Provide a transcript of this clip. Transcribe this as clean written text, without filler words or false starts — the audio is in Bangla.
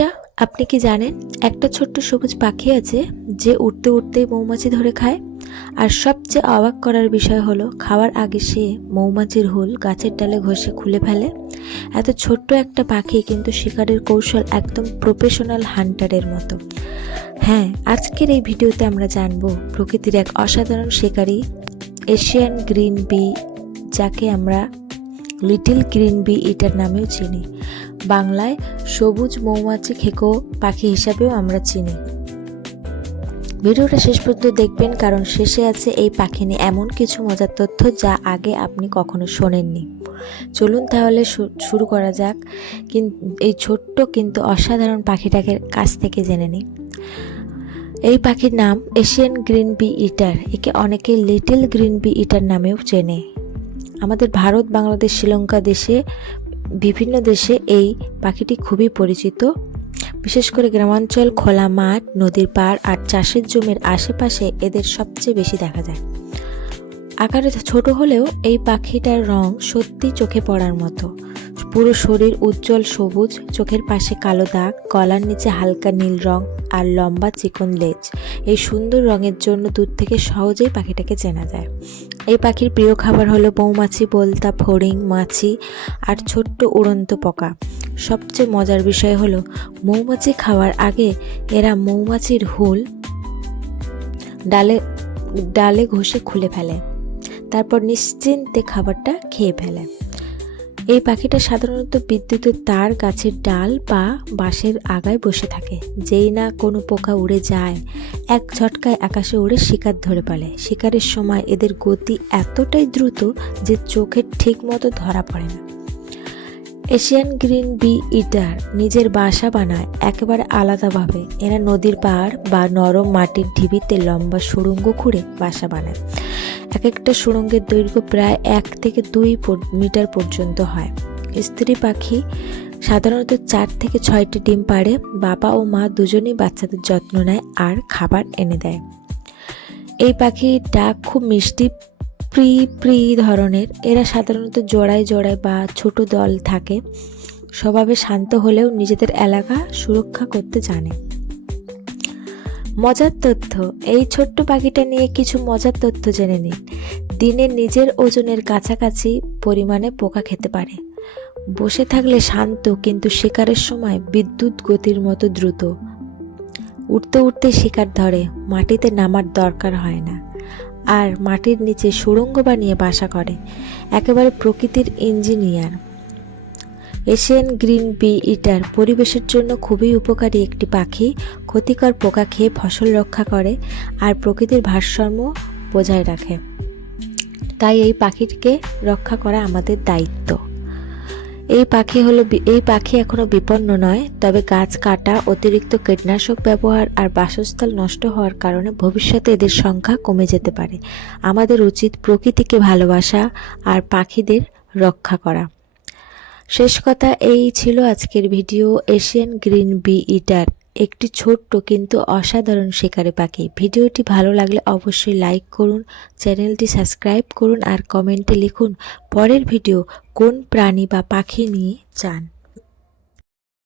আচ্ছা, আপনি কি জানেন একটা ছোট্ট সবুজ পাখি আছে যে উড়তে উড়তেই মৌমাছি ধরে খায়? আর সবচেয়ে অবাক করার বিষয় হলো খাওয়ার আগে সে মৌমাছির হুল গাছের ডালে ঘষে খুলে ফেলে। এত ছোট্ট একটা পাখি কিন্তু শিকারের কৌশল একদম প্রফেশনাল হান্টারের মতো। হ্যাঁ, আজকের এই ভিডিওতে আমরা জানবো প্রকৃতির এক অসাধারণ শিকারী এশিয়ান গ্রিন বি, যাকে আমরা লিটল গ্রিন বি ইটার নামেও চিনি। বাংলায় সবুজ মৌমাছি খেকো পাখি হিসাবেও আমরা চিনি। ভিডিওটা শেষ পর্যন্ত দেখবেন, কারণ শেষে আছে এই পাখি নিয়ে এমন কিছু মজার তথ্য যা আগে আপনি কখনো শোনেননি। চলুন তাহলে শুরু করা যাক। এই ছোট্ট কিন্তু অসাধারণ পাখিটাকে কাছ থেকে জেনে নিই। এই পাখির নাম এশিয়ান গ্রিন বি ইটার। একে অনেকে লিটল গ্রিন বি ইটার নামেও চেনে। আমাদের ভারত, বাংলাদেশ, শ্রীলঙ্কা দেশে বিভিন্ন দেশে এই পাখিটি খুবই পরিচিত। বিশেষ করে গ্রামাঞ্চল, খোলা মাঠ, নদীর পাড় আর চাষের জমির আশেপাশে এদের সবচেয়ে বেশি দেখা যায়। আকারে ছোট হলেও এই পাখিটার রং সত্যি চোখে পড়ার মতো। পুরো শরীর উজ্জ্বল সবুজ, চোখের পাশে কালো দাগ, গলার নিচে হালকা নীল রং আর লম্বা চিকন লেজ। এই সুন্দর রঙের জন্য দূর থেকে সহজেই পাখিটাকে চেনা যায়। এই পাখির প্রিয় খাবার হলো মৌমাছি, বোলতা, ফড়িং, মাছি আর ছোট্ট উড়ন্ত পোকা। সবচেয়ে মজার বিষয় হলো মৌমাছি খাওয়ার আগে এরা মৌমাছির হুল ডালে ঘষে খুলে ফেলে, তারপর নিশ্চিন্তে খাবারটা খেয়ে ফেলে। এই পাখিটা সাধারণত বিদ্যুতের তার, গাছের ডাল বা বাঁশের আগায় বসে থাকে। যেই না কোনো পোকা উড়ে যায়, এক ঝটকায় আকাশে উড়ে শিকার ধরে ফেলে। শিকারের সময় এদের গতি এতটাই দ্রুত যে চোখের ঠিক মতো ধরা পড়ে না। এশিয়ান গ্রিন বি ইটার নিজের বাসা বানায় একেবারে আলাদাভাবে। এরা নদীর পাড় বা নরম মাটির ঢিবিতে লম্বা সুড়ঙ্গ খুঁড়ে বাসা বানায়। এক একটা সুড়ঙ্গের দৈর্ঘ্য প্রায় 1 থেকে 2 মিটার পর্যন্ত হয়। স্ত্রী পাখি সাধারণত 4 থেকে 6টি ডিম পাড়ে। বাবা ও মা দুজনেই বাচ্চাদের যত্ন নেয় আর খাবার এনে দেয়। এই পাখির ডাক খুব মিষ্টি, প্রি প্রি ধরনের। এরা সাধারণত জোড়ায় জোড়ায় বা ছোট দল থাকে। স্বভাবে শান্ত হলেও নিজেদের এলাকা সুরক্ষা করতে জানে। মজার তথ্য, এই ছোট্ট পাখিটা নিয়ে কিছু মজার তথ্য জেনে নিন। দিনে নিজের ওজনের কাছাকাছি পরিমাণে পোকা খেতে পারে। বসে থাকলে শান্ত, কিন্তু শিকারের সময় বিদ্যুৎ গতির মতো দ্রুত। উঠতে উঠতে শিকার ধরে, মাটিতে নামার দরকার হয় না। আর মাটির নিচে সুড়ঙ্গ বানিয়ে বাসা করে। একেবারে প্রকৃতির ইঞ্জিনিয়ার। এশিয়ান গ্রিন বি ইটার পরিবেশের জন্য খুবই উপকারী একটি পাখি। ক্ষতিকর পোকা খেয়ে ফসল রক্ষা করে আর প্রকৃতির ভারসাম্য বজায় রাখে। তাই এই পাখিকে রক্ষা করা আমাদের দায়িত্ব। এই পাখি এখনো বিপন্ন নয়, তবে গাছ কাটা, অতিরিক্ত কীটনাশক ব্যবহার আর বাসস্থল নষ্ট হওয়ার কারণে ভবিষ্যতে এদের সংখ্যা কমে যেতে পারে। আমাদের উচিত প্রকৃতিকে ভালোবাসা আর পাখিদের রক্ষা করা। শেষ কথা এই ছিল আজকের ভিডিও। এশিয়ান গ্রিন বি ইটার একটি ছোট্ট কিন্তু অসাধারণ শিকারী পাখি। ভিডিওটি ভালো লাগলে অবশ্যই লাইক করুন, চ্যানেলটি সাবস্ক্রাইব করুন আর কমেন্টে লিখুন পরের ভিডিও কোন প্রাণী বা পাখি নিয়ে চান।